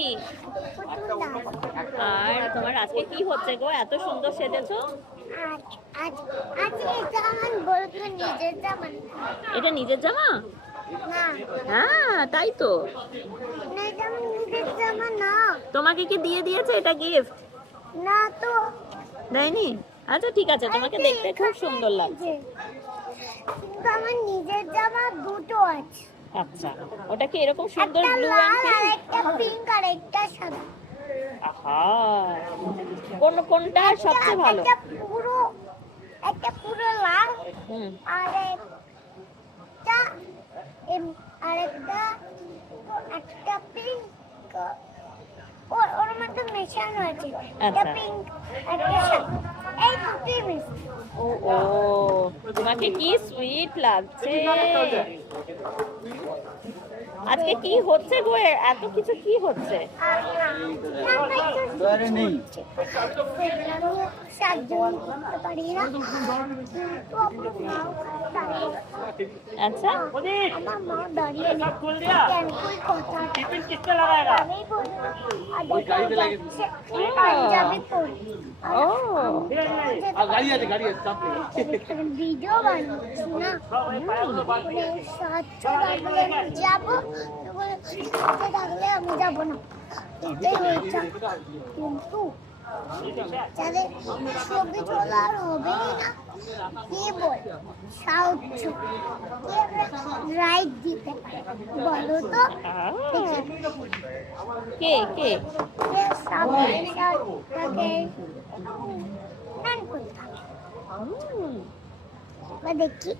কি? আর তোমার আজকে কি হচ্ছে গো, এত সুন্দর সেজেছো? এটা নিজের জামা? হ্যাঁ তাই তো। তোমাকে কি দিয়ে দিয়েছে এটা গিফট? না তো দেয়নি? আচ্ছা ঠিক আছে, তোমাকে দেখতে খুব সুন্দর লাগছে। কিন্তু আমার নিজের জামা দুটো আছে। আচ্ছা, ওটা কি এরকম সুন্দর একটা ব্লু লাল এন্ড আর পিঙ্ক? একটা পিঙ্ক আর একটা সাদা। আহা, কোনটা সবচেয়ে ভালো? একটা পুরো লাল আর একটা পিঙ্ক ওর মধ্যে মেশানো আছে। একটা পিঙ্ক একটা সাদা, এই দুটোই মিশে। ও ও, তোমাকে কি সুইট লাগছে। আজকে কি হচ্ছে গো, এত কিছু কি হচ্ছে? আচ্ছা আমার মা দাঁড়িয়ে ভিডিও বানাচ্ছি না, যাবো থাকলে আমি যাবো না, এটাই হয়েছে। কিন্তু যাদের ছবি তোলা আর হবে না, কি বল সাউথ রাইট দিতে পারে বলো তো? কে কে দেখি